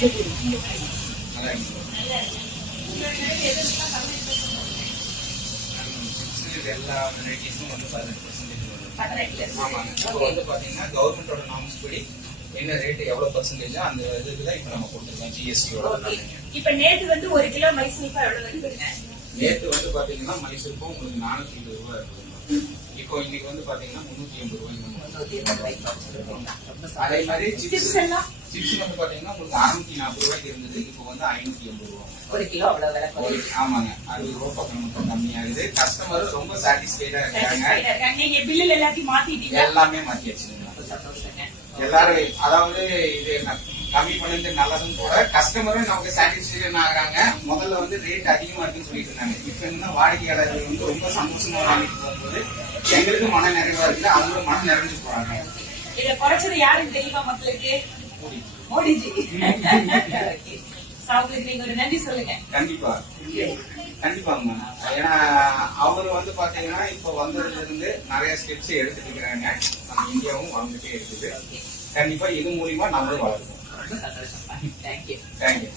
எல்லா வெரைட்டிஸும் வந்து 18% ஆமாங்க. இப்போ வந்து பாத்தீங்கன்னா கவர்மெண்டோட நார்ம்ஸ் படி என்ன ரேட் எவ்வளவு பர்சன்டேஜ் அந்த இதுக்கு தான் இப்ப நம்ம கொடுத்துருக்கோம் ஜிஎஸ்டியோட. இப்ப நேத்து வந்து 1 கிலோ மைசூர்பா எவ்வளவு இருக்குங்க? நேத்து வந்து பாத்தீங்கன்னா மைசூர்பா உங்களுக்கு 420 ரூபாய் இருக்கு. இப்போ இன்னைக்கு வந்து பாத்தீங்கன்னா 380 ரூபாய். அதே மாதிரி சிப்ஸ் வந்து பாத்தீங்கன்னா உங்களுக்கு 640 ரூபாய்க்கு இருந்தது, இப்போ வந்து 580 ரூபாய் 1 கிலோ. அவ்வளவு விலை. ஆமாங்க, 60 ரூபாய் பக்கம் மட்டும் கம்மியாகுது. கஸ்டமர் ரொம்ப சாட்டிஸ்ஃபைடா இருக்காங்க. நீங்க பில்லுல எல்லாத்தையும் மாத்திட்டீங்க? எல்லாமே மாத்தியாச்சுங்க. எல்லாரும் அதாவது இது கம்மி பண்ணது நல்லதுன்னு கூட கஸ்டமரும் நமக்கு சாட்டிஸ்பேக்ஷன் ஆகிறாங்க. முதல்ல வந்து ரேட் அதிகமா இருக்குன்னு சொல்லிட்டு இருந்தாங்க. இப்ப என்ன வாடிக்கையாளர்கள் வந்து ரொம்ப சந்தோஷமா வாங்கிட்டு போகும்போது எங்களுக்கு மன நிறைவா இருக்குது, அவங்களும் மன நிறைஞ்சு போறாங்க. இத குறைச்சது யாருன்னு தெரியுமா மக்களுக்கு? மோடிஜி. நீங்க ஒரு நன்றி சொல்லுங்க. கண்டிப்பா கண்டிப்பாங்க. ஏன்னா அவரு வந்து பாத்தீங்கன்னா இப்ப வந்ததுல இருந்து நிறைய ஸ்டெப்ஸ் எடுத்துட்டு இருக்கிறாங்க. நம்ம இந்தியாவும் வளர்ந்துட்டே இருக்குது. கண்டிப்பா இது மூலியமா நம்மளும் வளருவோம். தேங்க்யூ. தேங்க்யூ.